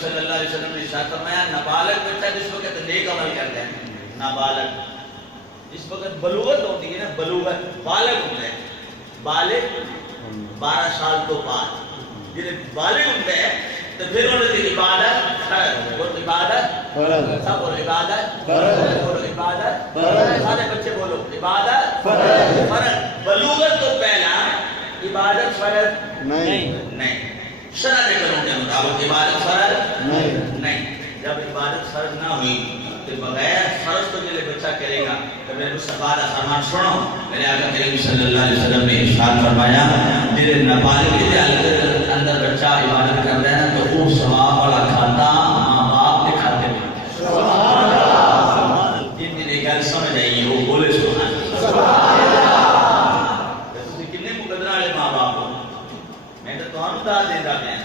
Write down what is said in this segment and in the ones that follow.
صلی اللہ علیہ وسلم نے ارشاد فرمایا نابالغ بچہ جس وقت نیک عمل کرتا ہے، نابالغ جس وقت بلوغت ہوتی ہے نا، بلوغت بالغ ہوتا ہے، بالغ 12 سال تو بعد جب بالغ ہوتا ہے تو پھر انہوں نے عبادت فرض، اور عبادت فرض، سب بولو عبادت فرض، بولو عبادت فرض، سارے بچے بولو عبادت فرض، فرض بلوغت تو پہلا عبادت فرض نہیں، شرع کے قانون کے مطابق عبادت فرض نہیں، جب عبادت فرض نہ ہوئی تو بغیر فرض تو جلے بچہ کرے گا تو میرے مصطفیٰ کا فرمان سنو، میرے آقا کریم صلی اللہ علیہ وسلم نے ارشاد فرمایا جلے نابالغ کے اندر بچہ عبادت کرتا ہے نا تو وہ ثواب والا کھاتا ماں باپ کے کھاتے میں، جن دن ایک گل سمجھ آئی وہ بولے سبحان اللہ، کتنے مقدر والے ماں باپ ہو، میں تو تمہیں داد دیتا میں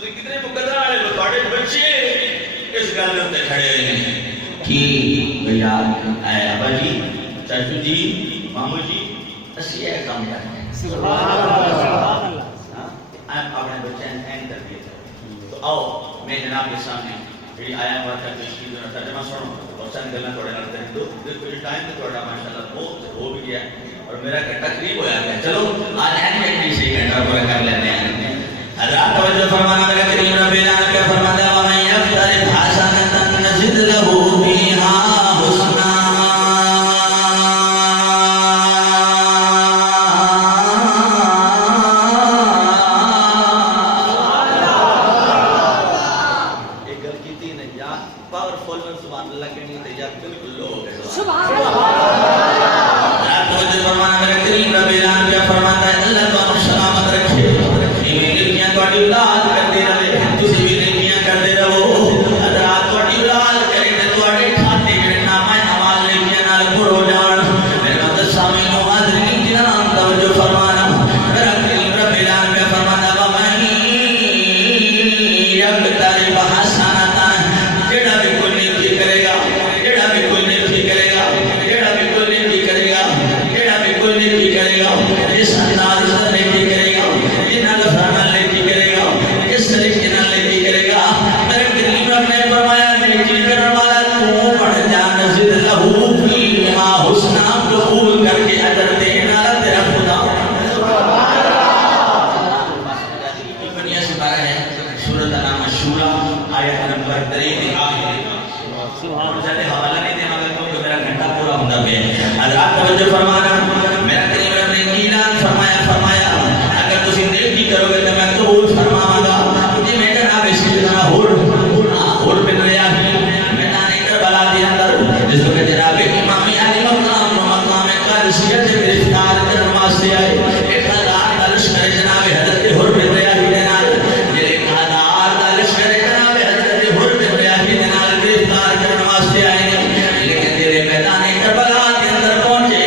کتنے مقدر والے لوگ بڑے بچے اس گل میں کھڑے ہوئے ہیں کہ بھیا ابا جی، چاچو جی، مامو جی اسی ہے کام کرتے ہیں، سبحان اللہ، اپنے بچے ہیں تربیت۔ تو آؤ میں جناب کے سامنے جڑی آیا بات کا پیش کی دونوں ترجمہ سنو اور چند گلاں تھوڑے نال کریں دو، کچھ ٹائم تو تھوڑا ماشاءاللہ بہت ہو بھی گیا اور میرا گھنٹہ قریب ہوا گیا، چلو آج اینڈ میں بھی صحیح گھنٹہ پورا کر لیتے ہیں۔ حضرات توجہ فرمانا، میرا کریم رب العالمین کا فرماتا ہے وَمَن يَقْتَرِفْ حَسَنَةً نَزِدْ لَهُ فِيهَا حُسْنًا، ایک گل کی تھی نا یا پاورفل سبحان اللہ کہنی تھی یا بالکل لو ہو گئے سبحان اللہ۔ حضرات توجہ فرمانا، میرا کریم رب العالمین کا فرماتا ہے اللہ تو ہم سلامت رکھے، تھوڑی اولاد کرتے رہے، تسی بھی نیکیاں کرتے رہو، حضرات تھوڑی اولاد کرے تے تواڈے کھاتے وچ نامہ اعمال نیکیاں نال بھر ہو جان۔ میرے مدد سامعین و حاضرین کرام توجہ فرمانا، میرا کریم رب العالمین کا فرمانا وَمَن يَقْتَرِفْ حَسَنَةً، جڑا بھی کوئی نیکی کرے گا، جڑا بھی کوئی نیکی کرے گا، جڑا بھی کوئی نیکی کرے گا، جڑا بھی کوئی نیکی کرے گا، اس انداز سے نیکی کرے گا، جنہاں لفظاں نال نیکی کرے گا، اس طریقے نال نیکی کرے گا، میرے کریم رب نے فرمایا نیکی کرنے والا تو بڑھ جا نزد لہو فیہا حسنا، قبول کر کے اجر دینے والا تیرا خدا سبحان اللہ۔ بنیا سے بارہ ہے سورۃ نام شورا آیت نمبر 3 آخر سبحان اللہ۔ جلے حوالہ نہیں دینا گا کیونکہ میرا گھنٹہ پورا ہوتا ہے۔ حضرات توجہ فرمانا، میرا کریم رب نے اعلان فرمایا اگر تسی نیکی کرو گے تو میں قبول فرماواں گا۔ جی میں جناب سیدنا ہور بن ریاحی میدان کربلا دے اندر جس کو جناب امام علی مقام قادسیت سے گرفتار کرنے واسطے آئے، 1000 دا لشکر جناب حضرت ہور بن ریاحی دے نال، جڑے 1000 دا لشکر جناب حضرت ہور بن ریاحی دے نال گرفتار کرنے واسطے آئے، لیکن جڑے میدان کربلا دے اندر پہنچے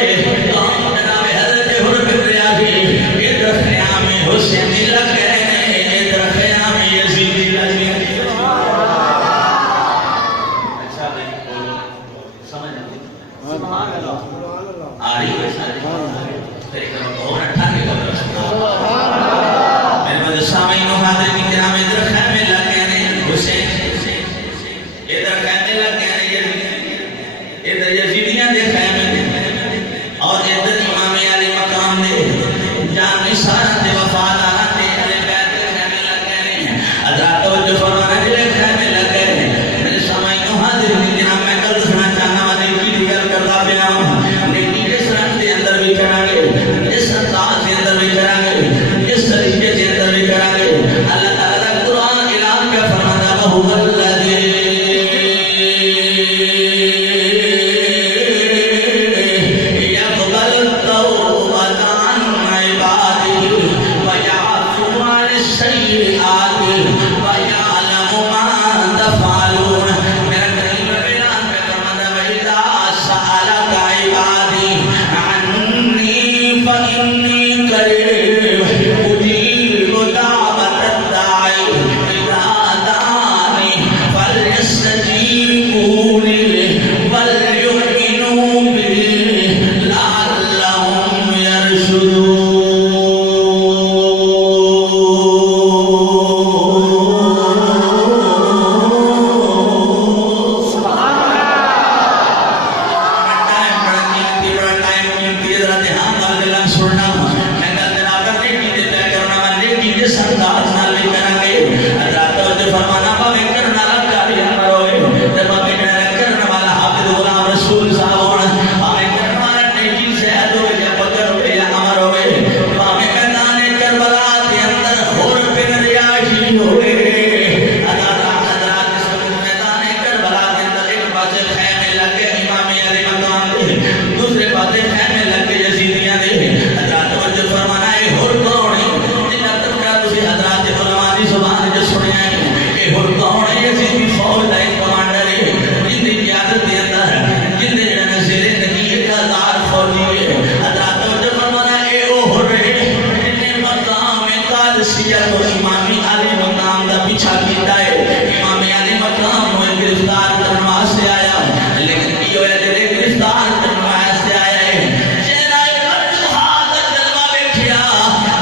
یہ ہر کون ہے یزید کی فوج کا ایک کمانڈر ہے جن کی قیادت کے اندر جن کے جڑا زیر نگی 1000 فوجی ہے حضرات توجہ فرمانا اے او ہو رہے جن نے مقام قادسیہ کو امام علی مقام کا پیچھا کیتا ہے امام علی مقام کو گرفتار کرنے واسطے آیا لیکن کی ہویا جڑے گرفتار کرنے واسطے آیا ہے چہرہ بدوہا کا جلوہ دیکھیا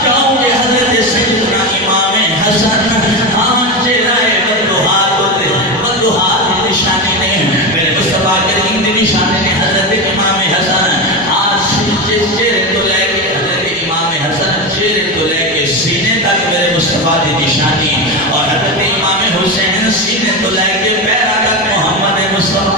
کیونکہ حضرت سیدنا امام حسن نشانی نے میرے مصطفیٰ کریم کی نشانی نے حضرت امام حسن آج چہرے تو لے کے حضرت امام حسن چہرے تو لے کے سینے تک میرے مصطفیٰ کی نشانی اور حضرت امام حسین سینے تو لے کے پیرا تک محمد مصطفیٰ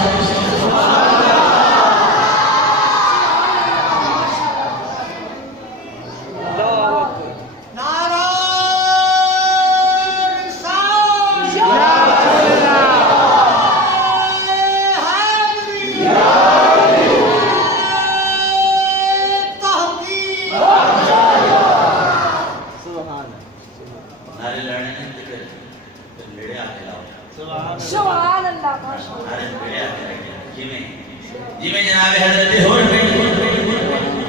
جی میں جناب حضرت ہور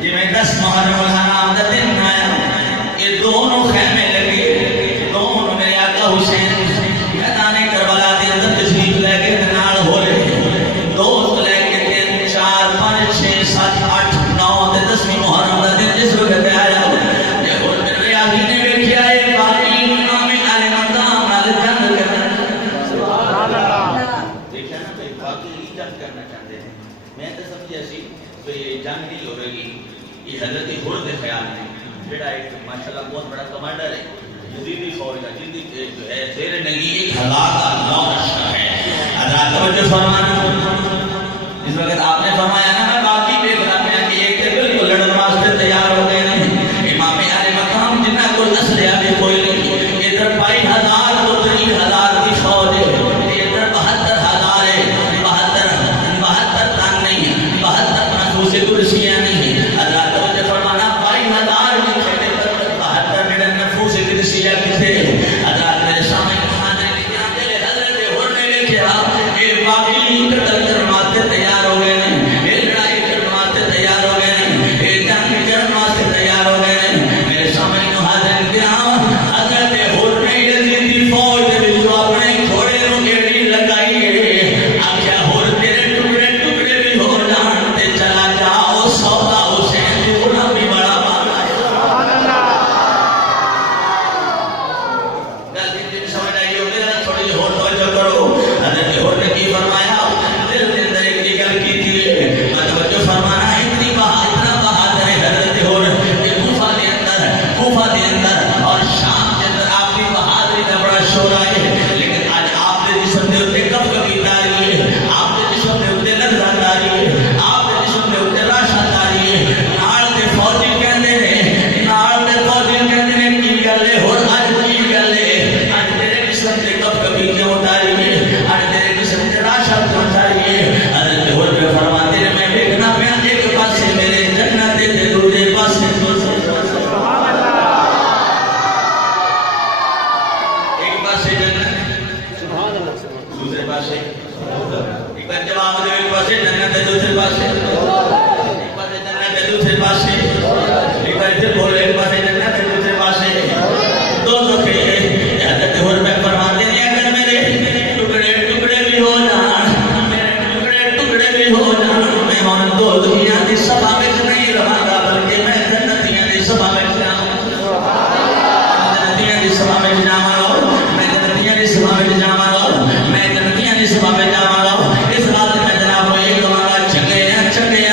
جی میں 10 محرم الحرام دا دن آیا یہ دونوں خیمے لگے دونوں میرے آقا حسین میدان کربلا دے اندر تشریف لے کے نال ہو رہے دوست لے کے 3 4 5 6 7 8 9 تے 10 محرم دا دن جس وقت آیا یہ ہور میرے آقا نے دیکھا ہے باقی امام علی مقام نال جنگ کرنا سبحان اللہ دیکھا نا بھائی باقی جنگ کرنا چاہتے ہیں میں تو سمجھے اسی تو یہ جنگ نہیں ہو رہی یہ حضرت ہر دے خیال میں جڑا ایک ماشاءاللہ بہت بڑا کمانڈر ہے یزیدی فوج کا جن کی جو ہے زیر نگی ایک ہلاک کا نو نشہ ہے حضرات توجہ فرمانا اس وقت آپ نے فرمایا نا میں باقی دیکھ رہا میں کہ ایک ٹیبل کو لڑن واسطے تیار ہو گئے ہیں امام علی مقام جنہ کو اسلحہ بھی کوئی نہیں ادھر 22,000 تو 3,000 کی فوج ہے ادھر 72,000 ہے 72 تن نہیں 72 محفوظ کرسیاں نہیں حضرات توجہ فرمانا 22,000 کی کھیلے پر 72 میڈن محفوظ کرسیاں کسے حضرات میرے سامنے کھانے لے کے آتے لے حضرت ہور نے لے کے اے باقی قتل کرواتے تیار ہو گئے ہیں اے لڑائی کرواتے تیار ہو گئے ہیں اے جنگ کرواتے تیار ہو گئے ہیں میرے سامنے حضرت کرام حضرت ہور نے یزید کی فوج دے جو اپنے گھوڑے نو گیڑی لگائی ہے آکھیا ہور تیرے ٹکڑے ٹکڑے بھی ہو جان تے چلا جاؤ سودا حسین دی گناہ بھی بڑا مانا ہے سبحان اللہ گل دی سمجھ آئی ہو میرا تھوڑی ہور توجہ کرو حضرت ہور نے کی فرمایا دل دے اندر ایک گل کی تھی میں توجہ فرمانا اتنی بہادر ہے حضرت ہور کہ کوفہ دے اندر اور شام کے اندر آپ کی بہادری کا بڑا شور آئے لیکن آج آپ کے جسم دے اتے کب کبھی داری ہے آپ کے جسم دے اتے لذت داری ہے آپ کے جسم دے اتے راشت داری ہے نال دے فوجی کہندے نے نال دے فوجی کہندے نے کی گل ہے اور آج کی گل ہے آج تیرے جسم دے کب کبھی کیوں داری ہے آج تیرے جسم دے راشت کیوں داری ہے حضرت ہور پہ فرماتے ہیں میں دیکھنا پیا ایک پاسے میرے جنت دے دوسرے پاسے سبحان اللہ ایک پاسے جنت سبحان اللہ دوسرے پاسے ایک بار جواب دے ایک پاسے جنت دے دوسرے پاسے ایک پاسے جنت دے دوسرے پاسے ایک بار پھر بولے ایک پاسے جنت دے دوسرے پاسے دو سکے حضرت ہور پہ فرماتے ہیں اگر میرے ٹکڑے ٹکڑے بھی ہو جان میرے ٹکڑے ٹکڑے بھی ہو جان میں ہون دو دنیا دی سبھا میں نہیں رہاں بلکہ میں جنتیاں دی سبھا میں جنتیاں دی سبھا میں جاواں میں جنتیاں دی سبھا میں جاواں میں جنتیاں دی سبھا میں جاواں اس رات میں جناب ایک والا چنگے چنگے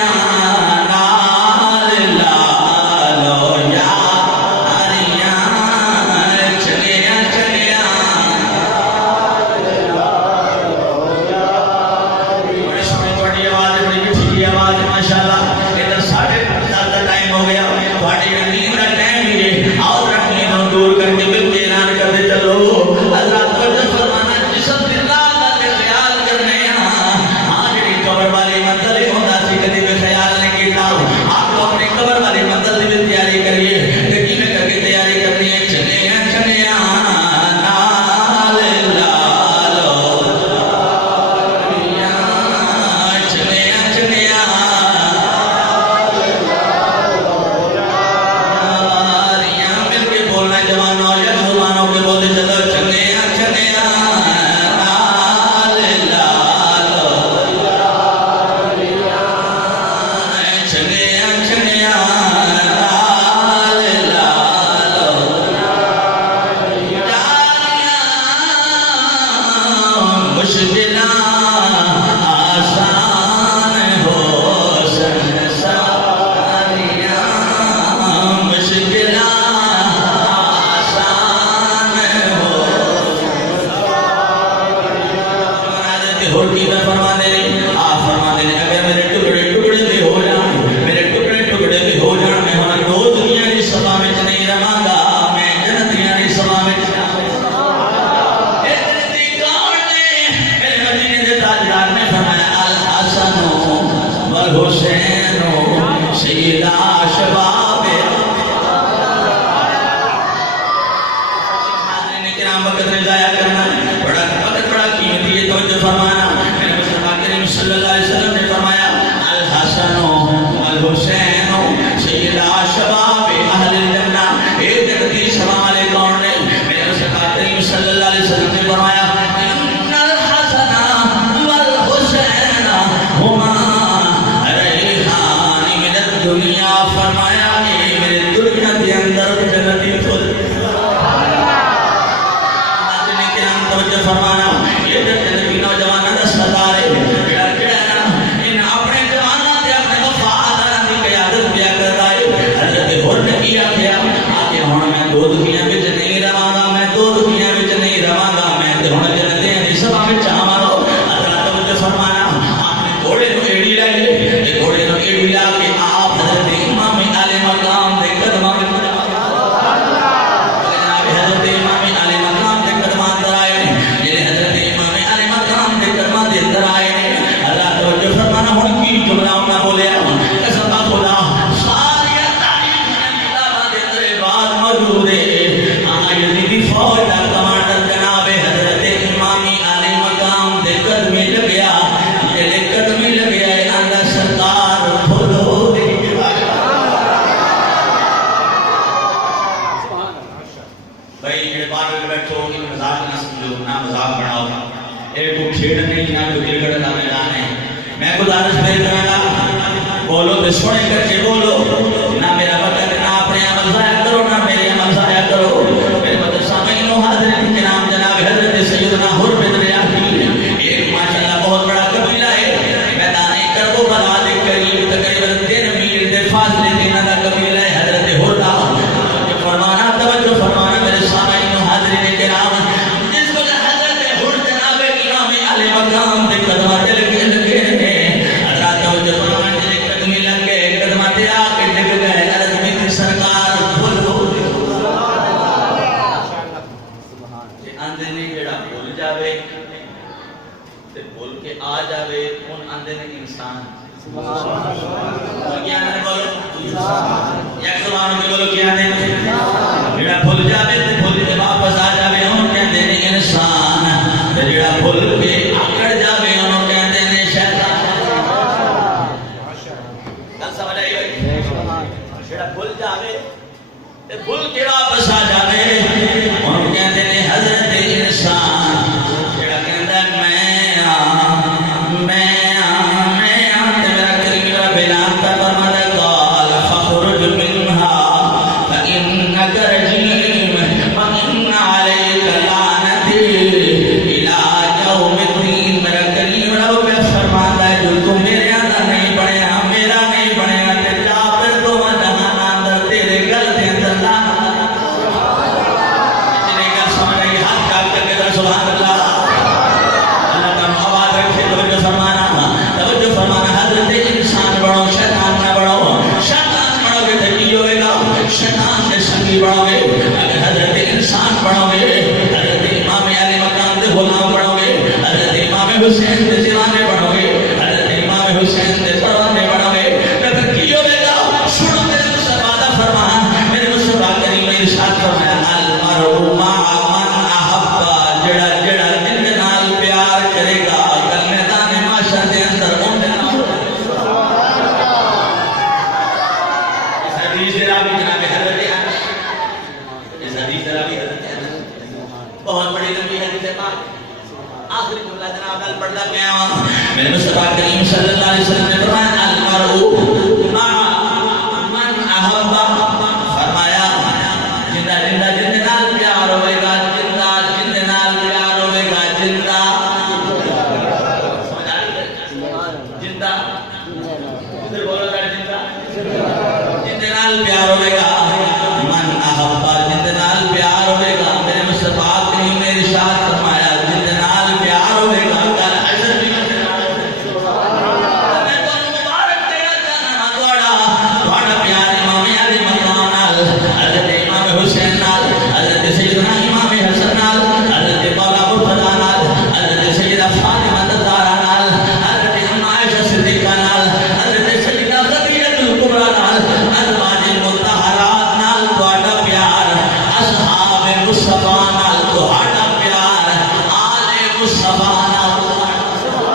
مصطفیٰ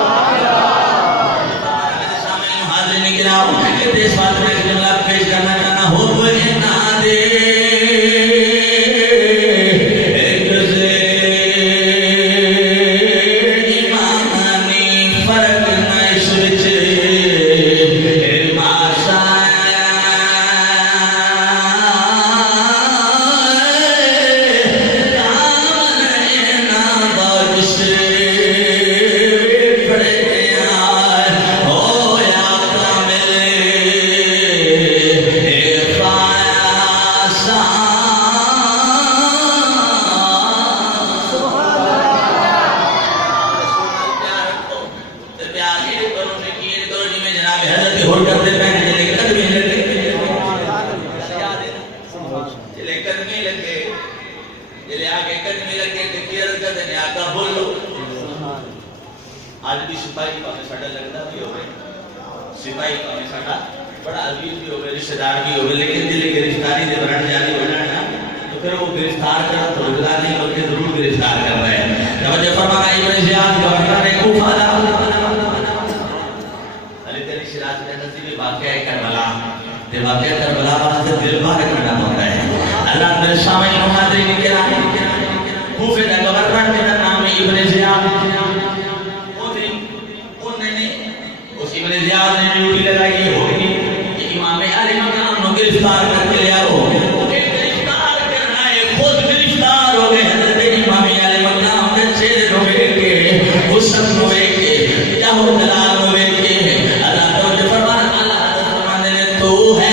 حاضرین کرام اس بات میں جملہ پیش کرنا چاہنا ہو نہ دے آج بھی سپاہی پاہمیں ساڑھا لگتا بھی ہو گئے سپاہی پاہمیں ساڑھا بڑا عزیز بھی ہو گئے رشتہ دار بھی ہو گئے لیکن دل گرفتاری دے بران جانی ہونا ہے نا تو پھر وہ گرفتار کرنا تو رجلا نہیں بلکہ ضرور گرفتار کر رہے ہیں توجہ فرمانا ابن زیاد گورنر کوفہ دا علی تیری شراط کے نصیب واقعہ کربلا تے واقعہ کربلا واسطے دل باہر کرنا پڑتا ہے اللہ میرے شامل محاضرین کرام کوفے دا گورنر میرا نام ابن زیاد ابن زیاد نے ڈیوٹی لگائی ہوگی کہ امام علی مقام کو گرفتار کر کے لیا ہو گرفتار کرنا ہے خود گرفتار ہو گئے حضرت امام علی مقام کے چہرے ہوئے کہ حسن ہوئے کہ کیا ہو دلال ہوئے کہ اللہ تو فرمان اللہ فرمان نے تو ہے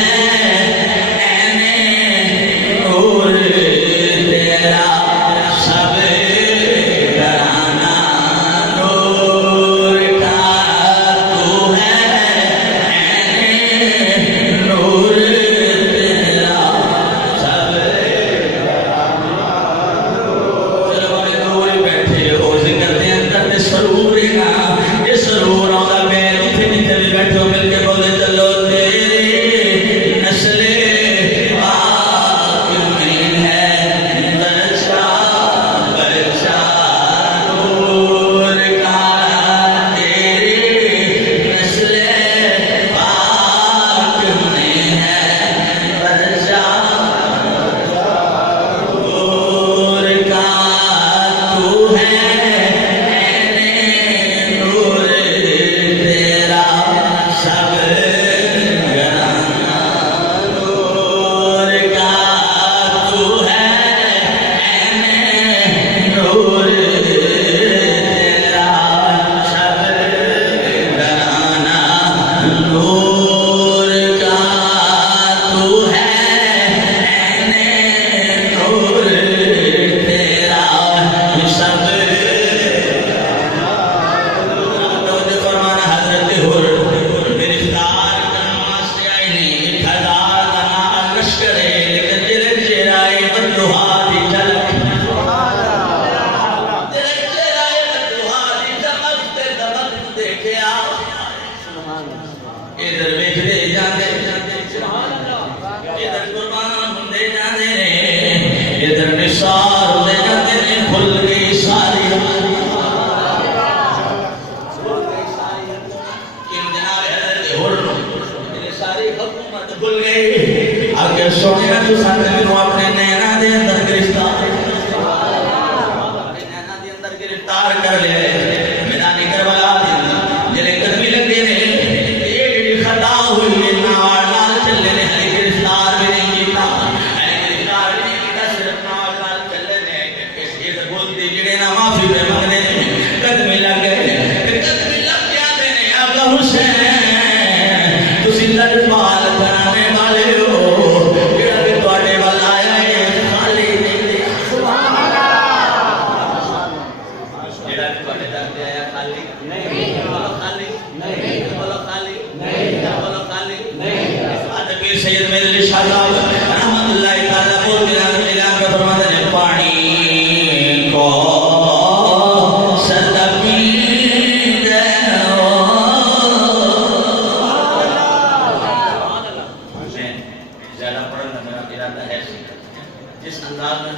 جس انداز میں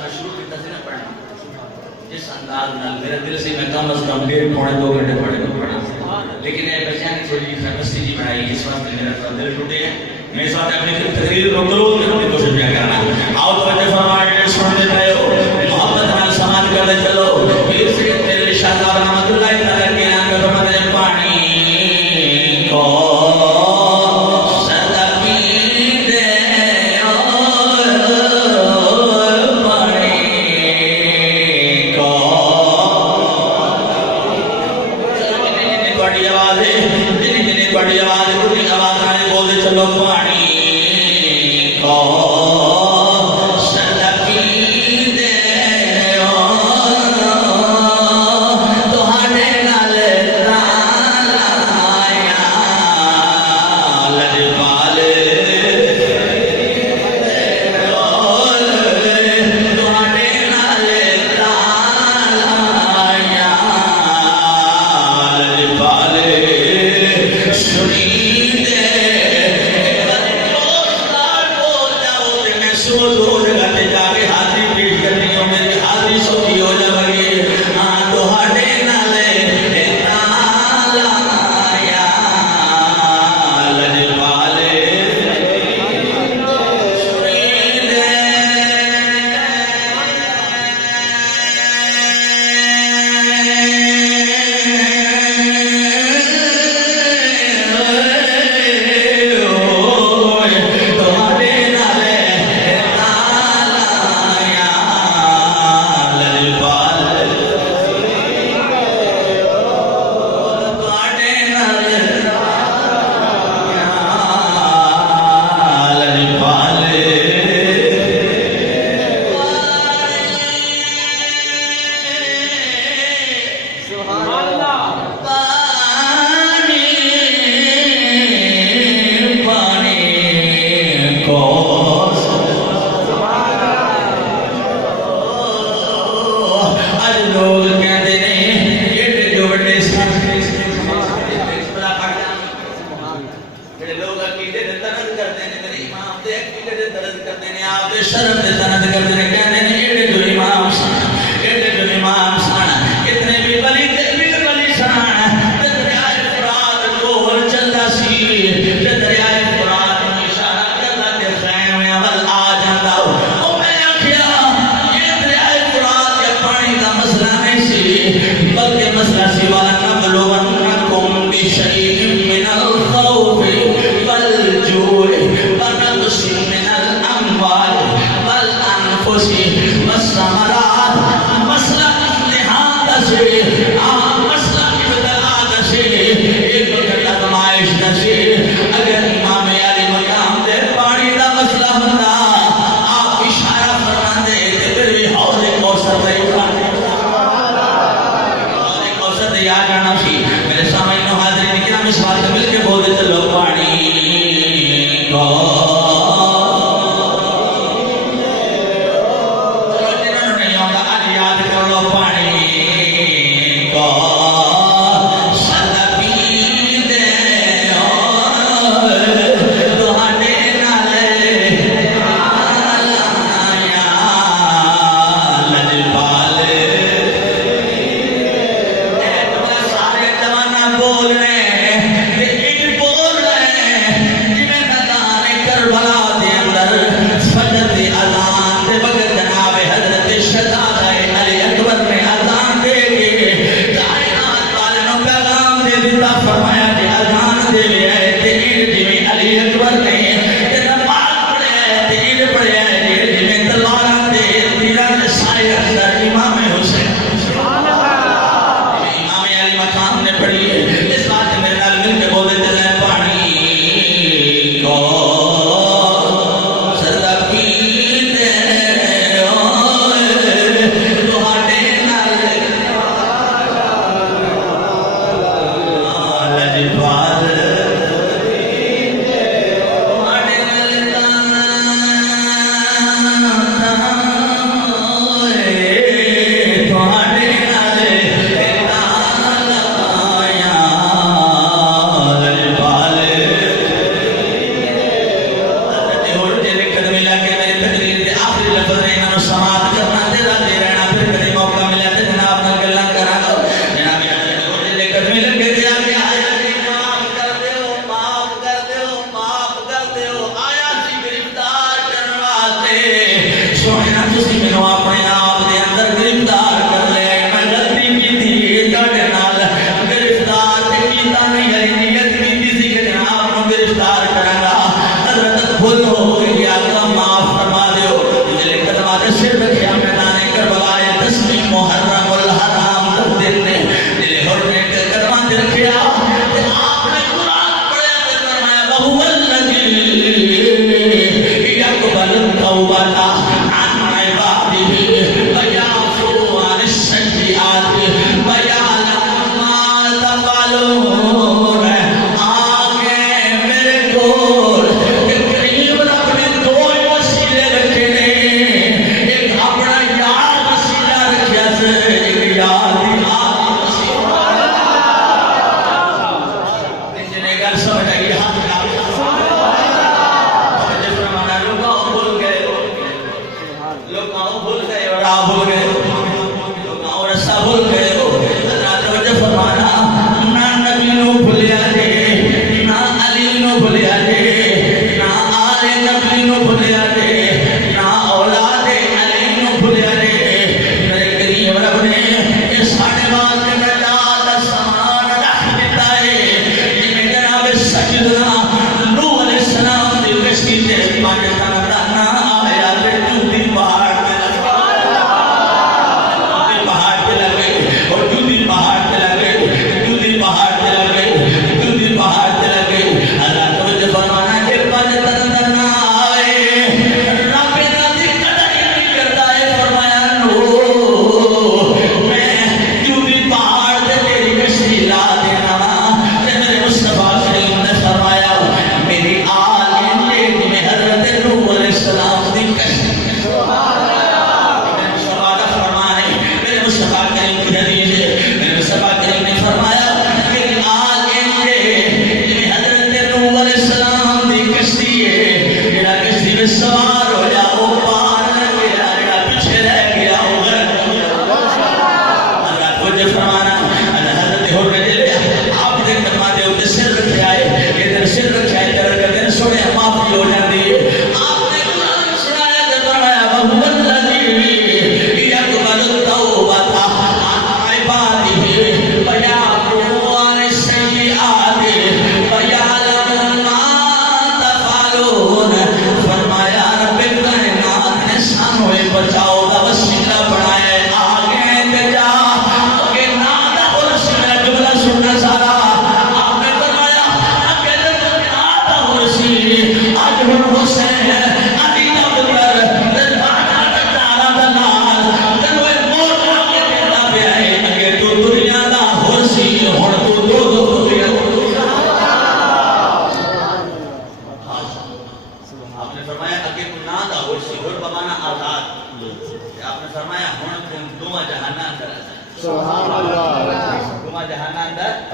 کم 1.5-2 گھنٹے پڑھے تو پڑھا، لیکن یہ بچیاں نے تھوڑی خربستی جی بنائی، اس وقت میرا دل ٹوٹے ہیں. میں اس وقت اپنی تقریر کو کلوز کرنے کی کوشش کرنا. آؤ تو فرمائے سنتے رہے ہو، محبت نال سماج کرتے چلو. پھر سے تیرے شاہ صاحب رحمۃ اللہ تعالیٰ کے نام کا فرماتے ہیں پانی کو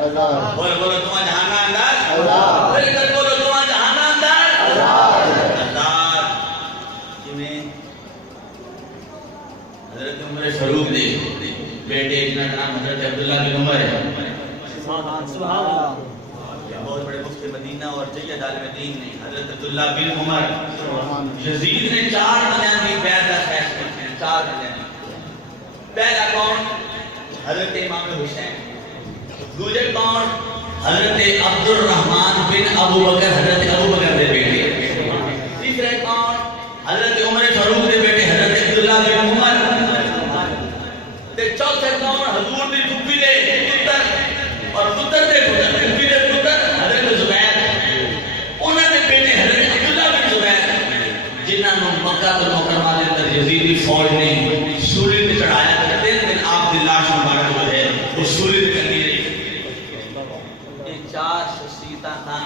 بولو بولو تمہاں جہانا اندر مل کر بولو تمہاں جہانا اندر اللہ جنہیں حضرت عمر فاروق دے بیٹے جنہاں کا نام حضرت عبداللہ بن عمر ہے سبحان اللہ بہت بڑے مفتی مدینہ اور جید عالم دین نے حضرت عبداللہ بن عمر یزید نے 4 بندیاں کی بیعت کا فیصلہ کیا 4 بندیاں پہلا کون حضرت امام حسین دوسرے کون حضرت عبد الرحمن بن ابو بکر حضرت ابو بکر دے بیٹے تیسرے کون حضرت عمر فاروق دے بیٹے حضرت عبداللہ بن عمر تے چوتھے کون حضور دی پھپھی دے پتر اور پتر دے پتر پھپھی دے پتر حضرت زبیر انہاں دے بیٹے حضرت عبداللہ بن زبیر جنہاں نو مکہ المکرمہ دے اندر یزیدی فوج نے سولی تے چڑھایا تے دن آپ دی لاش مبارک جو ہے وہ سولی تے کندی رہی یہ 4 شخصیتاں تھا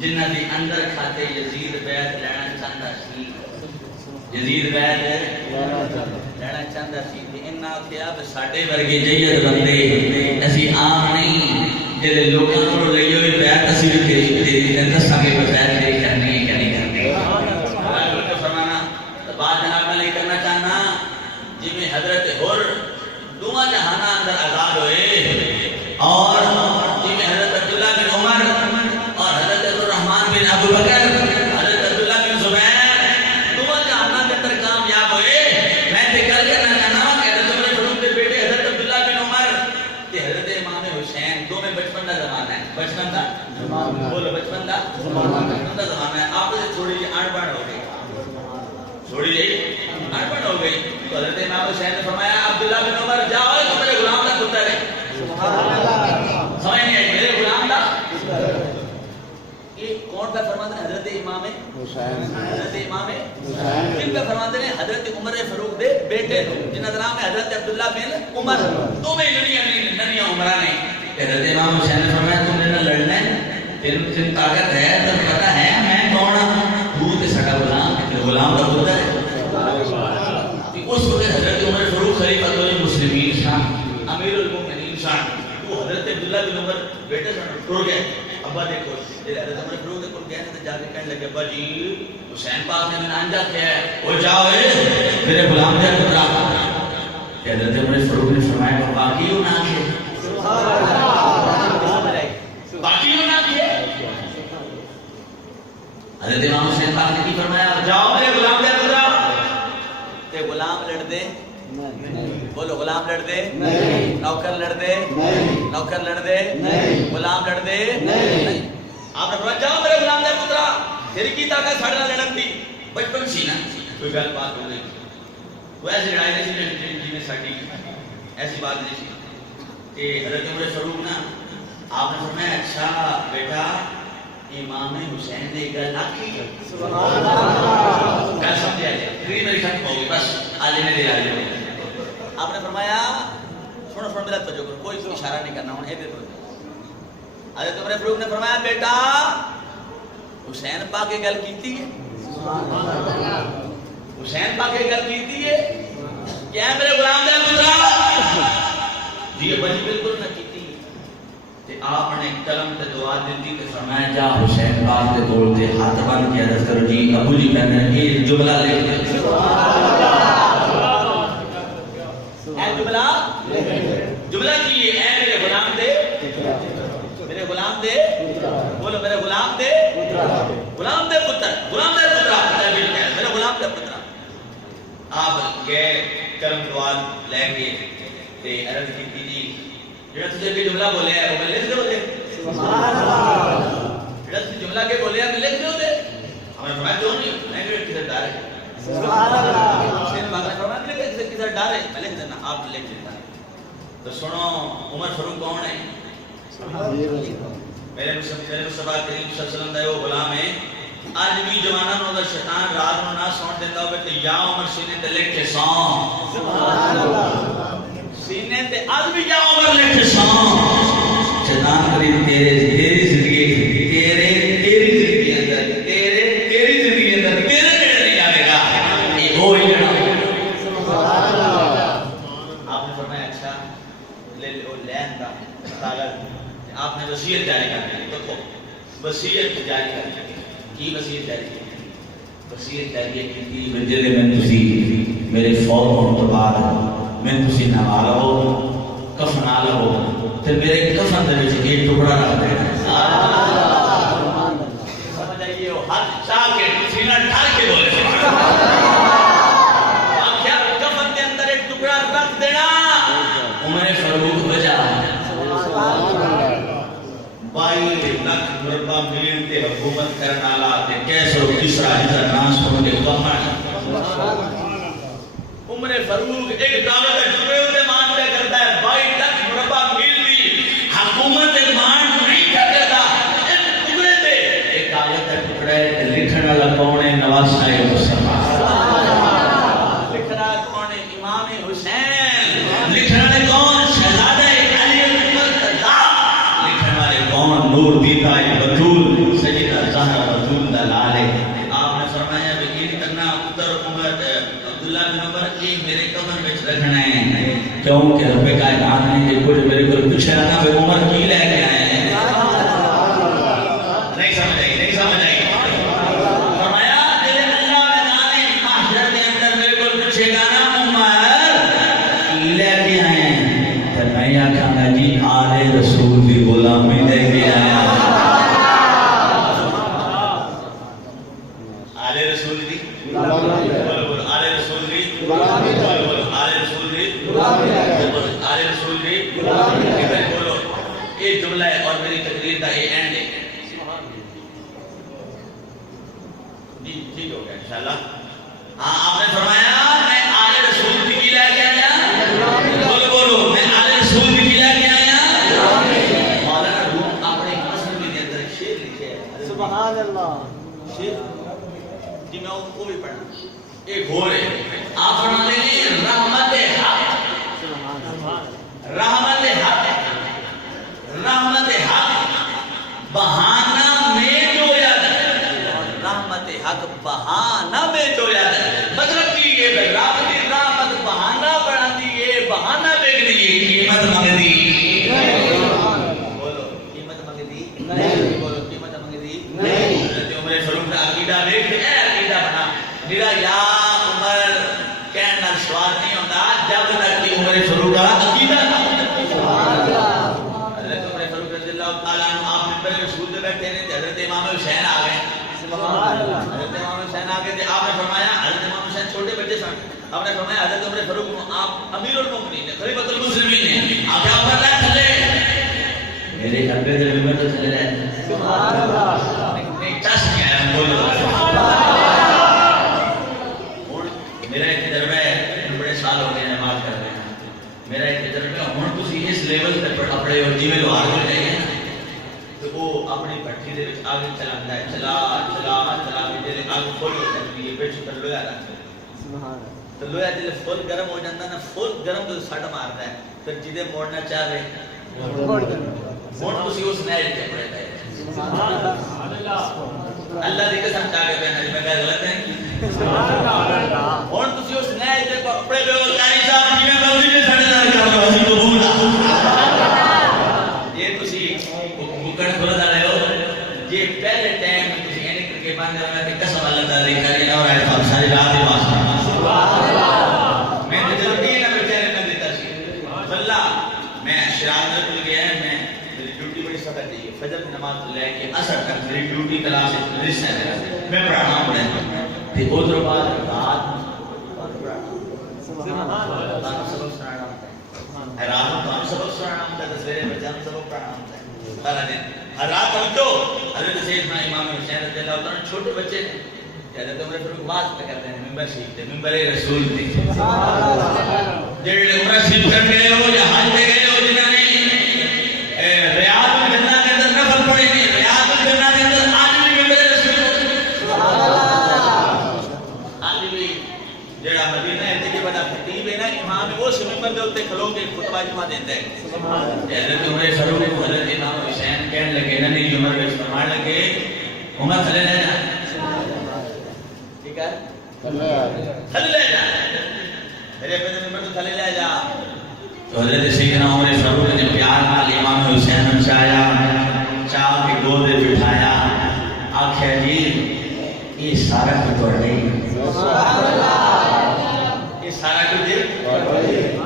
جنہاں دے اندر کھاتے یزید بیعت لینا چاہندا سی یزید بیعت لینا چاہندا سی تے انہاں کہیا کہ ساڈے ورگے جید بندے اسی عام نہیں جڑے لوکاں کولوں لئی ہوئی بیعت اسی بھی تیری دساں گے بیعت نہیں کرنی ہے کہ نہیں کرنی فرمانا تو بات جناب میں لے کرنا چاہنا جی میں حضرت حر دوواں جہاناں اندر آزاد ہوئے اور جی میں حضرت عبداللہ بن عمر اور حضرت عبد الرحمن بن ابو بکر حضرت عبداللہ بن زبیر دوواں جہاناں کے اندر کامیاب ہوئے میں ذکر کرنا چاہنا کہ حضرت عمر فاروق کے بیٹے حضرت عبداللہ بن عمر تے حضرت امام حسین دو میں بچپن کا زمانہ ہے بچپن کا بولو بچپن کا زمانہ ہے آپ سے تھوڑی ان پڑھ ہو گئی تھوڑی جی ان پڑھ ہو گئی تو حضرت امام حسین نے فرمایا عبداللہ بن عمر جاؤ تو میرے غلام کا پتر ہے سمجھ نہیں آئی میرے غلام کا یہ کون کا فرماتے ہیں حضرت امام حسین حضرت امام حسین کن کا فرماتے ہیں حضرت عمر فاروق دے بیٹے جنہاں دا نام ہے حضرت عبداللہ بن عمر تو میں ننیاں عمرہ نہیں حضرت امام حسین نے فرمایا تم نے نہ لڑنا ہے تیری طاقت ہے تو پتہ ہے میں کون ہوں تو تے ساڈا غلام کا پتر ہے اس وقت حضرت عمر فاروق خلیفۃ المسلمین شان امیر المؤمنین شان وہ حضرت عبداللہ بن عمر بیٹے سے ٹر گئے ابا دیکھو حضرت عمر فاروق کے کول گئے تو جا کے کہنے لگے ابا جی حسین پاک نے میں انجا کیا ہے وہ جاؤ میرے غلام کا پتر کہ حضرت عمر فاروق نے فرمایا باقی ہو نہ کہ سبحان اللہ باقی ہو نہ کہ حضرت امام حسین پاک نے کی فرمایا جاؤ میرے غلام کا پتر تے غلام لڑ دے بولو غلام لڑ دے نوکر لڑ دے نوکر لڑ دے غلام لڑ دے آپ نے فرمایا جاؤ میرے غلام کا پتر تیری کی طاقت ساڈے نال لڑن دی بچپن سی نا کوئی گل بات ہو گئی وہ ایسی لڑائی نہیں سی جی میں ساڈی ایسی بات نہیں سی کہ حضرت عمر فاروق نا آپ نے فرمایا اچھا بیٹا امام حسین نے گل آکھی سبحان اللہ گل سمجھا جائے پھر میری ختم ہو گئی بس آج میں دے آ جاؤ آپ نے فرمایا سنو سنو میرا توجہ کرو کوئی اشارہ نہیں کرنا ہوں ادھر حضرت عمر فاروق نے فرمایا بیٹا حسین پاک کی گل کیتی ہے سبحان اللہ حسین پاک کی گل کیتی ہے کیا میرے غلام دا پتر جی بچ بالکل نہ کیتی تے آپ نے کلم تے دعا دیتی تے فرمایا جا حسین پاک دے کول تے ہاتھ بن کے عرض کرو جی ابو جی کہنے یہ جملہ لکھ دے سبحان اللہ اے جملہ کی اے میرے غلام دے میرے غلام دے بولو میرے غلام دے غلام دے پتر غلام دے پتر میرے غلام دے پتر آپ گئے کرم دعا لے کے تے عرض کی جی جڑا تجھے بھی جملہ بولے ہے وہ لکھ دو دے سبحان اللہ جڑا تجھے جملہ کے بولے ہے لکھ دو دے ہمیں فرمایا کیوں نہیں میں بھی کسی ڈر ہے سبحان اللہ حسین باغ نے فرمایا کہ کسی ڈر ہے میں لکھ دینا آپ لکھ دینا تو سنو عمر فاروق کون ہے میرے مصطفیٰ کریم صلی اللہ علیہ وسلم دا وہ غلام ہے آج بھی جوانا نو اگر شیطان رات نو نہ سون دیتا ہوئے تو یا عمر سینے تے لکھ کے سون سبحان اللہ سینے تے آج بھی یا عمر لکھ کے سون شیطان کریم تیری زندگی تیری زندگی اندر تیری زندگی اندر تیرے نیڑے نہیں آئے گا یہ ہو ہی جانا سبحان اللہ آپ نے فرمایا اچھا لے لین دا طاقت آپ نے وصیت جاری کر دی. دیکھو وصیت جاری کر دی کی وصیت جاری کی وصیت جاری کی تھی جلے میں تسی میرے فوت ہونے کے بعد میں تسی نوا لو کفنا لو تے میرے کفن دے وچ ایک ٹکڑا رکھ دینا. سمجھ آئیے وہ ہاتھ چاہ کے سینہ ڈھال کے بولے آخیا کفن کے اندر ایک ٹکڑا رکھ دینا. عمر فاروق بجا 22 لاکھ مربع ملین تے حکومت کرنا لا تے کیسو کسرا ہزار ناس کو کے قہر. عمر فاروق ایک دعوت ہے ٹکڑے تے مان پہ کرتا ہے 22 لاکھ مربع میل دی حکومت مان نہیں کرتا. ایک ٹکڑے تے ایک کاغذ کا ٹکڑا ہے لکھن والا کون ہے نواز شاہ مصطفی. لکھنا کون ہے امام حسین. لکھن والے کون شہزادہ علی المرتضی. لکھن والے کون نور دیتا بطول سیدہ زہرا بطول دلال ہے. آپ نے فرمایا کہ یہ کرنا پتر عمر عبداللہ بن عمر کی میرے کمر میں رکھنا ہے کیوں کہ رب کائنات نے کہ کچھ میرے کو پوچھا نا کہ عمر کی لے کے آئے ہیں. نہیں سمجھ آئی نہیں سمجھ آئی. فرمایا تیرے اللہ میں جانے محشر کے اندر میرے کو پوچھے گا نا عمر کی لے کے آئے ہیں تو میں یہ کہا جی آل رسول کی غلامی لے کے آیا. آل رسول دی آل رسول دی آل رسول دی آل رسول دی بولو. یہ جملہ ہے اور میری تقریر کا یہ اینڈ ہے. جی ٹھیک ہو گیا انشاءاللہ. ہاں آپ نے فرمایا میں آل رسول کی لے کے آیا. بولو بولو میں آل رسول کی لے کے آیا. مولانا روم اپنے قسم کے اندر شعر لکھے ہے. سبحان اللہ. شعر جی میں وہ بھی پڑھا ایک ہو رہے آپ فرماتے ہیں رحمت حق رحمت حق رحمت حق بہانہ میں جویا رحمت حق بہانہ میں جویا. مطلب کہ یہ رحمت بہانہ بڑھا دی یہ بہانہ دیکھ دی یہ قیمت مانگ دی. بولو قیمت مانگ دی نہیں. بولو قیمت مانگ دی نہیں. حضرت عمر فاروق کا عقیدہ دیکھ اے عقیدہ بنا میرا یا عمر کہنا سوال نہیں ہوتا جب تک کہ عمر فاروق کا عقیدہ نہ ہو. حضرت عمر فاروق رضی اللہ تعالیٰ عنہ آپ منبر رسول پہ بیٹھے تھے حضرت امام حسین آ گئے. حضرت امام حسین آ گئے تھے. آپ نے فرمایا حضرت امام حسین چھوٹے بچے سن. آپ نے فرمایا حضرت عمر فاروق آپ امیر المومنین ہیں خلیفۃ المسلمین ہیں آپ کیا اوپر رہے تھلے میرے گھر پہ جب میں تو چلے رہے سبحان اللہ. نہیں ٹچ نہیں آیا بولو میرا ایک تجربہ ہے بڑے سال ہو گئے نماز کر رہے ہیں. میرا ایک تجربہ ہوں تسی اس لیول تے اپنے جی میں لوہار ہو جائے ہیں تو وہ اپنی بھٹی دے وچ آگ چلاتا ہے چلا چلا چلا کے جے آگ فل ہو جاتی ہے پیچھے تر لویا رکھتا ہے. سبحان اللہ. تو لویا جے فل گرم ہو جاندا نا فل گرم تو سٹ ماردا ہے پھر جدے موڑنا چاہے موڑ تسی اس نہر تے پڑے گئے. سبحان اللہ. اللہ دی قسم چاہ کے کہنا میں کہ غلط ہے ہن تسی اس نہر تے کپڑے پہ کاری صاحب جی میں مرضی سے سڑ جا کر اسی کو بولا یہ تسی بکڑ کھول دے ہو یہ پہلے ٹائم تسی اینی کر کے باندھ رہا تے قسم اللہ تعالی کرے اور ہے ساری رات ہی واسطہ سبحان اللہ. میں تے ضروری نہ بیچارے میں دیتا سی اللہ میں شرارت کر گیا ہے میں میری ڈیوٹی بڑی سخت ہے فجر کی نماز لے کے عصر تک میری ڈیوٹی کلاس ہے میں پڑھانا پڑے تے ادھر بعد رات سبحان اللہ سبق سنانا ہے رات کو سبق سنانا ہے سویرے بچوں کو سبق پڑھانا ہے سارا دن ہر رات ہم تو حضرت سیدنا امام حسین رضی اللہ تعالی عنہ چھوٹے بچے تھے حضرت عمر فاروق واز کرتے ہیں ممبر شریف تے ممبر رسول تے سبحان اللہ. جڑے عمرہ شریف کر گئے ہو یا حج پہ گئے ہو جنہاں نے ریاض الجنہ کے اندر نفل پڑھے ہیں ریاض الجنہ کے اندر آج بھی ممبر رسول سبحان اللہ. آج بھی جڑا مدینہ ہے تے بڑا خطیب ہے نا امام وہ ممبر دے اوتے کھلو کے خطبہ جمعہ دیندا ہے سبحان اللہ. حضرت عمر فاروق کو حضرت امام حسین کہنے لگے نا نہیں عمر وچ فرمان لگے عمر تھلے لے جا ٹھیک ہے تھلے لے جا میرے پہلے ممبر تو تھلے لے جا. تو حضرت سیدنا عمر فاروق نے پیار نال امام حسین سے آیا سارا کچھ توڑے یہ سارا کچھ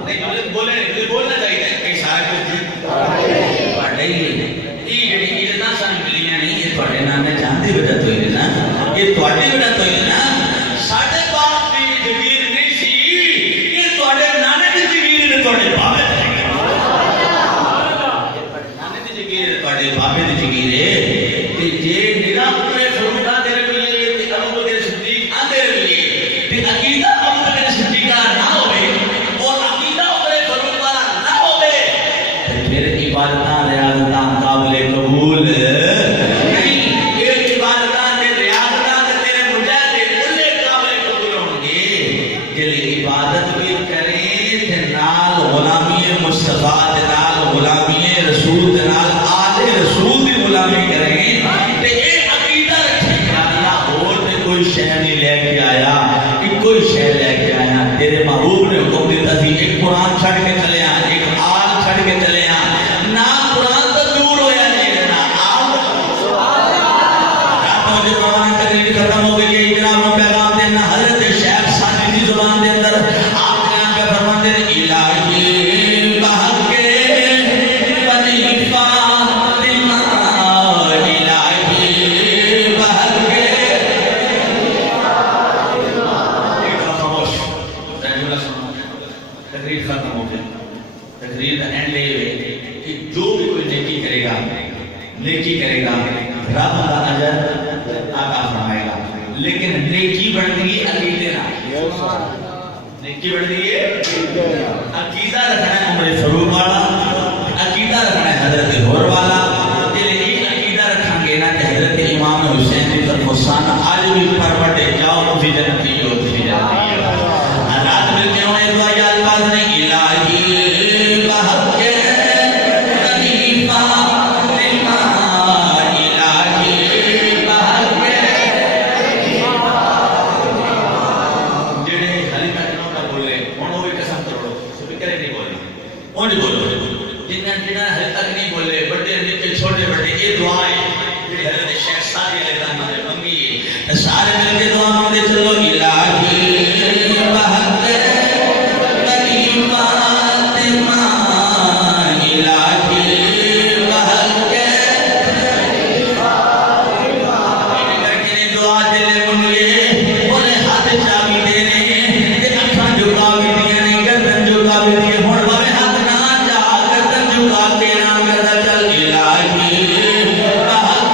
نہیں بولنا چاہیے یہ سارا کچھ توڑے یہ جڑی اتنا سن ملیاں نہیں یہ توڑے نام جانتے بیٹا تو ہی نا یہ توڑے بیٹا تو ہی نا ساڑھے باپ کی جگیر نہیں سی یہ توڑے نانے کی جگیر نے توڑے بابے توڑے بابے دی جگیر ہے کہ جے نگاہ پورے فرمودہ تیرے ملیے تے ابو بکر صدیق آن تیرے ملیے تے عقیدہ ابو بکر صدیقہ نہ ہوئے اور عقیدہ عمر فاروق والا نہ ہوئے پھر عبادتاں ریاضتاں قابل قبول نہیں یہ عبادتاں تے ریاضتاں تے تیرے مجاہدے انہیں قابل قبول ہوں گے جلے عبادت بھی کریں تے نال غلامی مصطفیٰ تے نال غلامی رسول تے نال آل رسول دی غلامی کریں تے اے عقیدہ رکھیں کہ اللہ اور تے کوئی شے نہیں لے کے آیا کہ کوئی شے لے کے آیا تیرے محبوب نے حکم دیتا تھی ایک قرآن چھڑ کے چلے آ ایک آل چھڑ کے چلے آ نہ قرآن تو دور ہویا نہیں نہ آل رات مجھے قرآن تقریر ختم ہو گئی ہے جناب نے پیغام دینا حضرت شیخ سادی دی زبان دے اندر آپ نے آن کے فرمان دے الہی بحق بنی فاطمہ الہی بحق خاموش جملہ سنو تقریر ختم ہو گئی تقریر کا اینڈ لے ہوئے کہ جو بھی کوئی نیکی کرے گا رب کا اجر عطا فرمائے گا لیکن نیکی بڑھتی ہے عقیدے نہ نیکی بڑھتی ہے عقیدہ رکھنا ہے عمر فاروق والا عقیدہ رکھنا ہے حضرت غور والا یہ عقیدہ رکھیں گے نا کہ حضرت امام حسین کی طرف حسان آج بھی پر بڑھے جاؤ تو بھی جنتی ہو تو بھی جنتی ہو رات ملتے ہونے دعا یا الفاظ نہیں الہی بحق بنی فاطمہ الہی بحق جڑے حالی تک نہ بولے ہن وہ قسم توڑو سپیکر نہیں بولے اونج بولو جنہاں حالی تک نہیں بولے بڑے نکے چھوٹے بڑے یہ دعائیں جڑی حضرت شیخ سادی علیہ السلام نے منگی سارے مل کے دعا مانگتے چلو الہی بحق بنی فاطمہ الہی بحق کر کے دعا دل منگے بولے ہاتھ چاوی دینے تے اکھاں جھکاوی دیاں نہیں گردن جھکاوی دی ہن باوے ہاتھ نہ جا گردن جھکا کے نہ کردا چل الہی بحق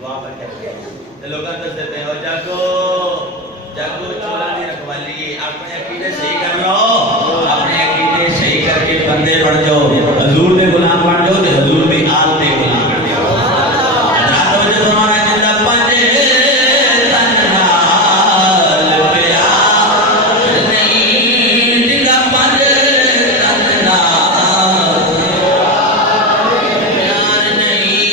دعا کر کے لوگ دس دیتے ہیں جاگو جاگو چولا دی رکھوالی اپنے عقیدے صحیح کر لو اپنے عقیدے صحیح کر کے بندے بن جاؤ حضور دے غلام بن جاؤ تے حضور دی آل دے غلام بن جاؤ حضرات وجہ زمانہ جندا پنجے تن نال پیار نہیں جندا پنجے تن نال پیار نہیں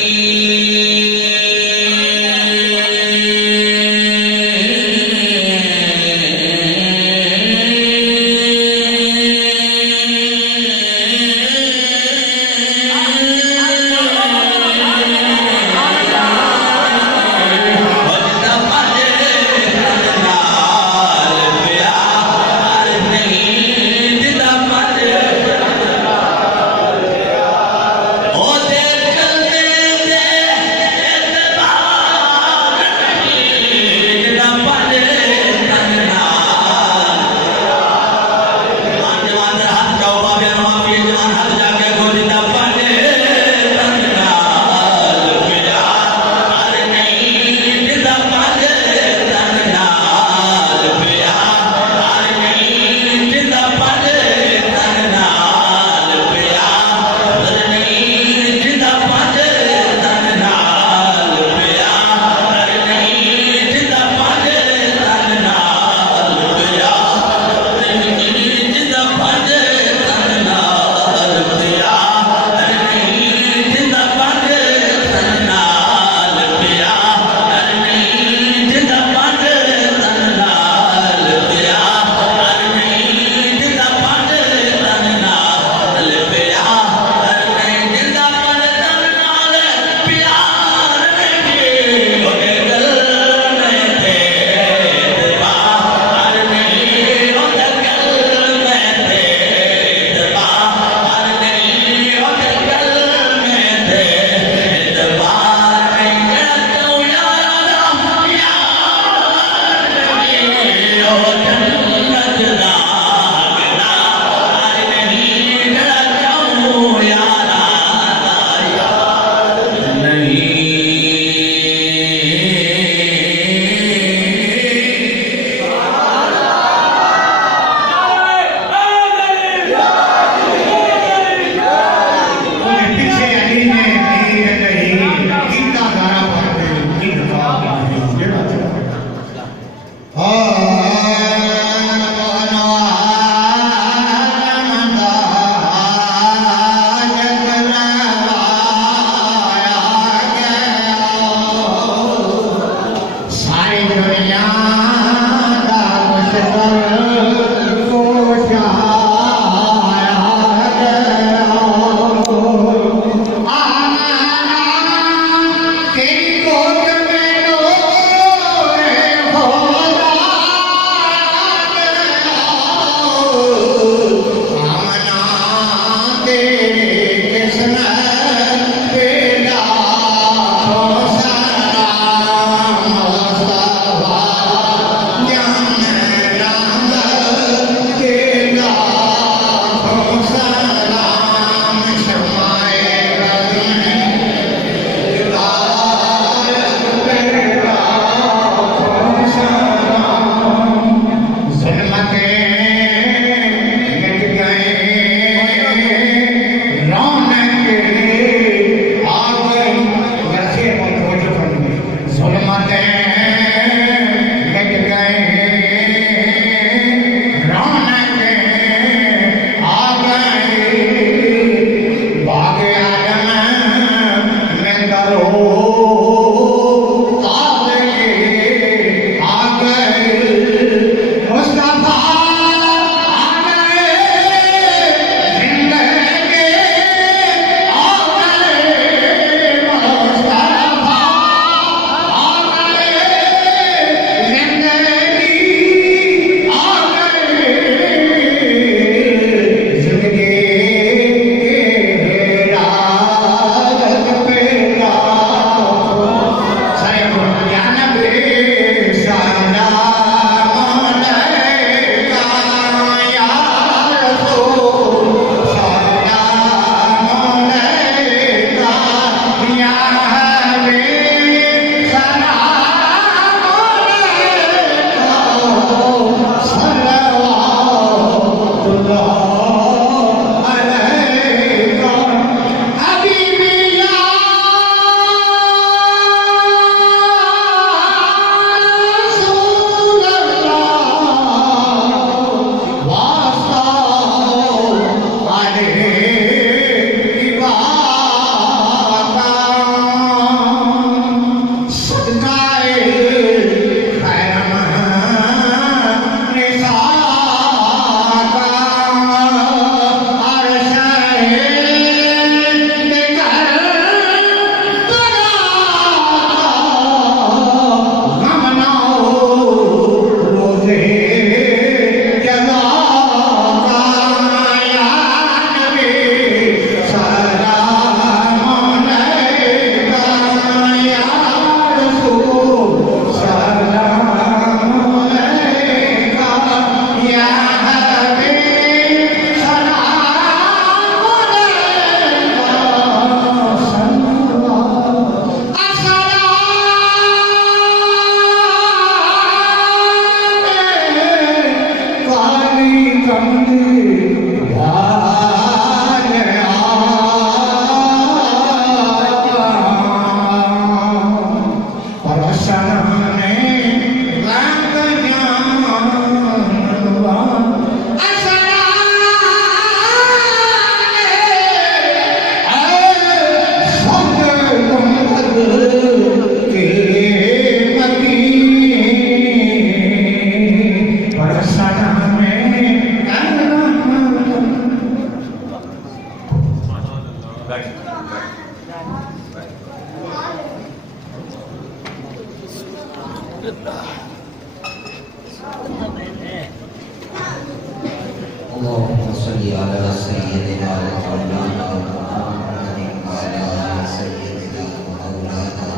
صل على سيدنا ومولانا محمد وعلى آل سيدنا ومولانا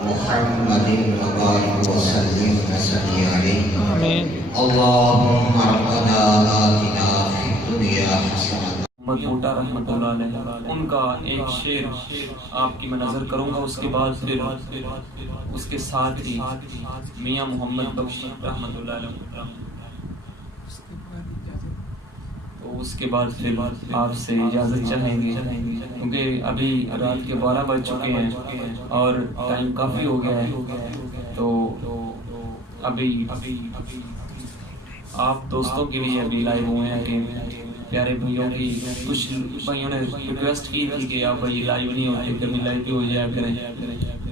محمد وبارك وسلم وصل عليه آمین. اللهم ربنا آتنا في الدنيا حسنة. محمد کوٹا رحمۃ اللہ علیہ، ان کا ایک شعر آپ کی میں نظر کروں گا، اس کے بعد پھر اس کے ساتھ ہی میاں محمد بخش رحمۃ اللہ علیہ، تو اس کے بعد پھر آپ سے اجازت چاہیں گے کیونکہ ابھی رات کے 12 بج چکے ہیں اور ٹائم کافی ہو گیا ہے. تو ابھی آپ دوستوں کے لیے ابھی لائیو ہوئے ہیں کہ پیارے بھائیوں کی کچھ بھائیوں نے ریکویسٹ کی تھی کہ آپ بھائی لائیو نہیں ہوتے، کبھی لائیو بھی ہو جایا کریں،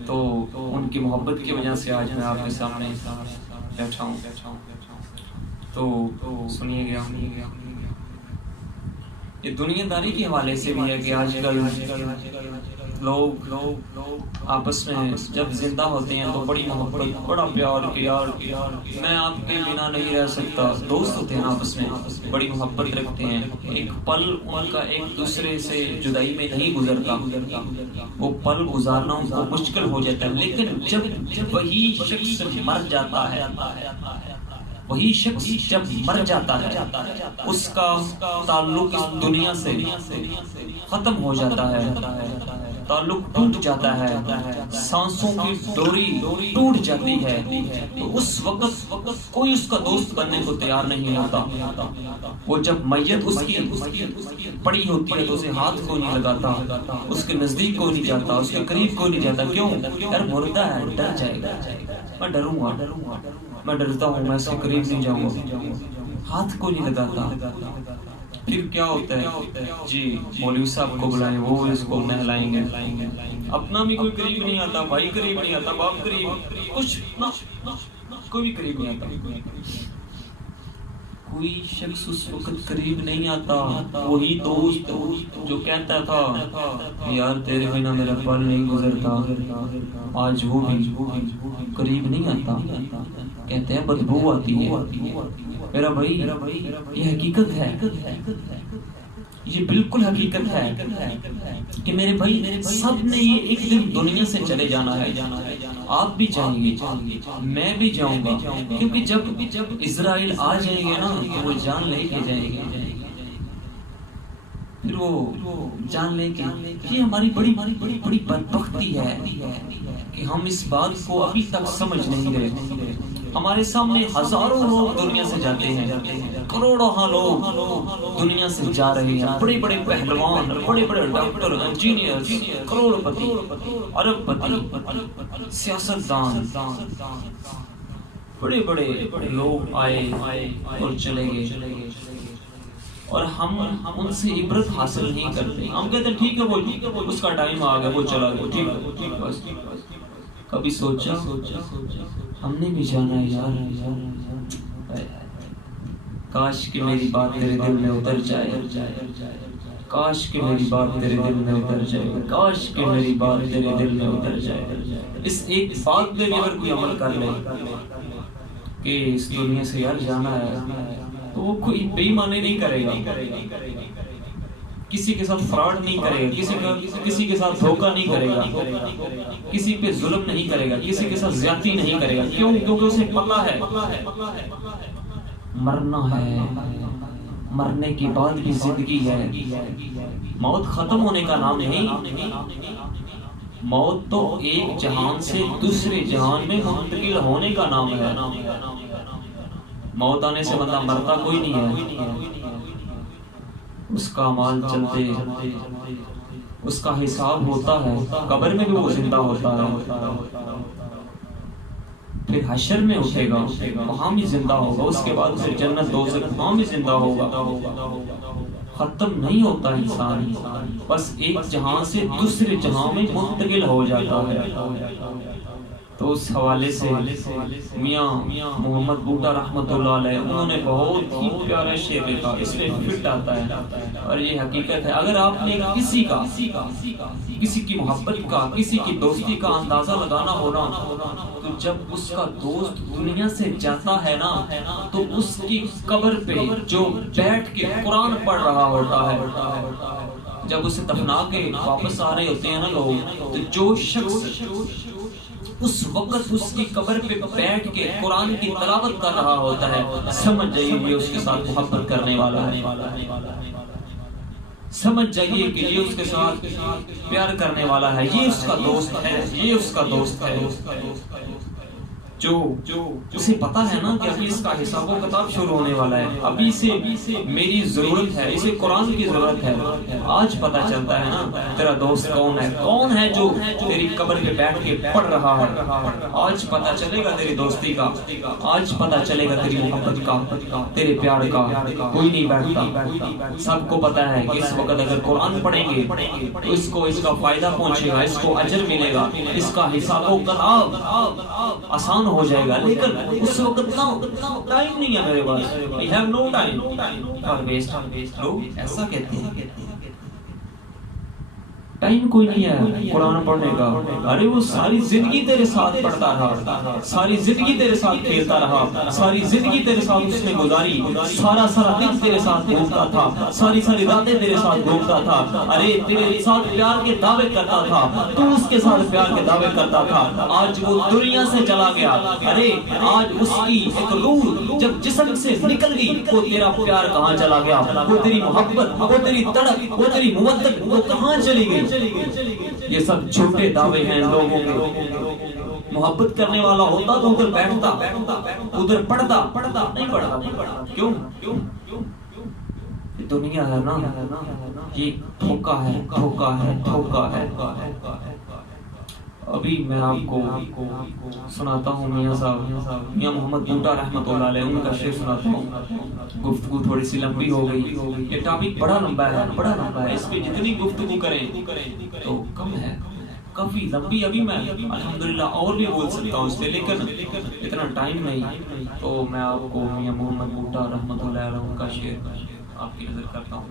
تو ان کی محبت کی وجہ سے آج میں آپ کے سامنے بیٹھا ہوں. تو سنیے گا، یہ دنیا داری کے حوالے سے بھی ہے کہ آج کل لوگ آپس میں جب زندہ ہوتے ہیں تو بڑی محبت، بڑا پیار کہ یار میں آپ کے بنا نہیں رہ سکتا. دوست ہوتے ہیں آپس میں بڑی محبت رکھتے ہیں، ایک پل ان کا ایک دوسرے سے جدائی میں نہیں گزرتا، وہ پل گزارنا ان کو مشکل ہو جاتا ہے. لیکن جب وہی شخص مر جاتا ہے، وہی شخص جب مر جاتا ہے اس کا تعلق اس دنیا سے ختم ہو جاتا ہے، تعلق ٹوٹ جاتا ہے، سانسوں کی ڈوری ٹوٹ جاتی ہے. تو اس وقت کوئی اس کا دوست بننے کو تیار نہیں ہوتا. وہ جب میت اس کی پڑی ہوتی ہے تو اسے ہاتھ کو نہیں لگاتا، اس کے نزدیک کو نہیں جاتا، اس کے قریب کو نہیں جاتا. کیوں؟ یار مردہ ہے، ڈر جائے گا، میں ڈروں گا، میں ڈرتا ہوں، میں اس کے قریب نہیں جاؤں گا، ہاتھ کو نہیں لگاتا. پھر کیا ہوتا ہے؟ جی مولوی صاحب کو بلائیں، وہ اس کو نہلائیں گے. اپنا بھی کوئی قریب نہیں آتا، بھائی قریب نہیں آتا، باپ قریب، کچھ کوئی قریب نہیں آتا. کوئی شخص اس وقت قریب نہیں آتا. وہی دوست جو کہتا تھا یار تیرے بنا میرا پل نہیں گزرتا، آج وہ بھی قریب نہیں آتا. کہتے ہیں بدبو آتی ہے. میرا بھائی یہ حقیقت ہے، یہ بالکل حقیقت ہے کہ میرے بھائی سب نے یہ ایک دن دنیا سے چلے جانا ہے. آپ بھی جائیں گے، میں بھی جاؤں گا، کیونکہ جب اسرائیل آ جائیں گے نا وہ جان لے کے جائیں گے. پھر وہ جان لے کے، یہ ہماری بڑی بدبختی ہے کہ ہم اس بات کو ابھی تک سمجھ نہیں گئے. ہمارے سامنے ہزاروں لوگ دنیا سے جاتے ہیں، کروڑوں لوگ دنیا سے جا رہے ہیں. بڑے بڑے پہلوان، بڑے بڑے ڈاکٹر، انجینئر، کروڑ پتی، ارب پتی، سیاست دان، بڑے بڑے لوگ آئے اور چلے گئے، اور ہم ان سے عبرت حاصل نہیں کرتے. ہم کہتے ہیں ٹھیک ہے وہ اس کا ٹائم آ گیا، وہ چلا گیا، ٹھیک ہے بس. کبھی سوچا ہم نے بھی جانا ہے یار، کاش کہ میری بات تیرے دل میں اتر جائے، کاش کہ میری بات تیرے دل میں اتر جائے، کاش کہ میری بات تیرے دل میں اتر جائے. اس ایک بات پہ اگر کوئی عمل کر لے کہ اس دنیا سے یار جانا ہے، تو وہ کوئی بے ایمانی نہیں کرے گا، کسی کے ساتھ فراڈ نہیں کرے گا، کسی کے ساتھ دھوکہ نہیں کرے گا، کسی پہ ظلم نہیں کرے گا، کسی کے ساتھ زیادتی نہیں کرے گا. کیوں؟ کیونکہ اسے پتہ ہے مرنا ہے، مرنے کے بعد بھی زندگی ہے. موت ختم ہونے کا نام نہیں، موت تو ایک جہان سے دوسرے جہان میں منتقل ہونے کا نام ہے. موت آنے سے بندہ مرتا کوئی نہیں ہے، اس کا مال چلتے، اس کا حساب ہوتا ہے، قبر میں بھی وہ زندہ ہوتا ہے، پھر حشر میں اٹھے گا، وہاں بھی زندہ ہوگا، اس کے بعد پھر جنت دوزخ، وہاں بھی زندہ ہوگا. ختم نہیں ہوتا انسان، بس ایک جہاں سے دوسرے جہاں میں منتقل ہو جاتا ہے. تو اس حوالے سے میاں محمد بوٹا رحمۃ اللہ علیہ انہوں نے بہت ہی پیارا شعر لکھا، اس میں فٹ آتا ہے اور یہ حقیقت ہے. اگر آپ نے کسی کی محبت کا، کسی کی دوستی کا اندازہ لگانا ہو نا، تو جب اس کا دوست دنیا سے جاتا ہے نا تو اس کی قبر پہ جو بیٹھ کے قرآن پڑھ رہا ہوتا ہے، جب اسے دفنا کے واپس آ رہے ہوتے ہیں نا لوگ، تو جو شخص اس وقت اس کی قبر پہ بیٹھ کے قرآن کی تلاوت کر رہا ہوتا ہے، سمجھ جائیے یہ اس کے ساتھ محبت کرنے والا ہے، سمجھ جائیے کہ یہ اس کے ساتھ پیار کرنے والا ہے، یہ اس کا دوست ہے، یہ اس کا دوست ہے. جو اسے پتا ہے نا کہ ابھی اس کا حساب و کتاب شروع ہونے والا ہے، ابھی سے میری ضرورت ہے، اسے قرآن کی ضرورت ہے. آج پتا چلتا ہے نا تیرا دوست کون ہے جو تیری قبر پہ بیٹھ کے پڑھ رہا ہے. آج پتا چلے گا تیری دوستی کا، آج پتا چلے گا تیری محبت کا، تیرے پیار کا. کوئی نہیں بیٹھتا، سب کو پتا ہے کہ اس وقت اگر قرآن پڑھیں گے تو اس کو اس کا فائدہ پہنچے گا، اس کو اجر ملے گا، اس کا حساب و کتاب آسان ہو جائے گا. لیکن اس وقت ٹائم نہیں ہے میرے پاس، I have no time for waste. لوگ ایسا کہتے ہیں، ٹائم کوئی نہیں ہے قرآن پڑھنے کا. ارے وہ ساری زندگی تیرے ساتھ پڑھتا رہا، ساری زندگی تیرے ساتھ کھیلتا رہا، ساری زندگی تیرے ساتھ اس نے گزاری، سارا دن تیرے ساتھ گھومتا تھا، ساری راتیں تیرے ساتھ گھومتا تھا. ارے تیرے ساتھ پیار کے دعوے کرتا تھا، تو اس کے ساتھ پیار کے دعوے کرتا تھا. آج وہ دنیا سے چلا گیا. ارے آج اس کی ایک روح جب جسم سے نکل گئی، وہ تیرا پیار کہاں چلا گیا، وہ تیری محبت، وہ تیری تڑپ، وہ تیری مودت، وہ کہاں چلی گئی. یہ سب جھوٹے دعوے ہیں لوگوں کے. محبت کرنے والا ہوتا تو ادھر بیٹھتا، ادھر پڑھتا نہیں پڑھتا. کیوں؟ دنیا ہے نا، یہ دھوکا ہے، دھوکا ہے، دھوکا ہے. ابھی میں آپ کو سناتا ہوں میاں محمد بوٹا رحمۃ اللہ علیہ ان کا شعر سناتا ہوں. گفتگو تھوڑی سی لمبی ہو گئی، یہ ٹاپک بڑا لمبا ہے، اس پہ جتنی گفتگو کریں تو کم ہے، کافی لمبی. ابھی میں الحمدللہ اور بھی بول سکتا ہوں اس سے، لیکن اتنا ٹائم نہیں. تو میں آپ کو میاں محمد بوٹا رحمۃ اللہ علیہ ان کا شعر آپ کی نظر کرتا ہوں.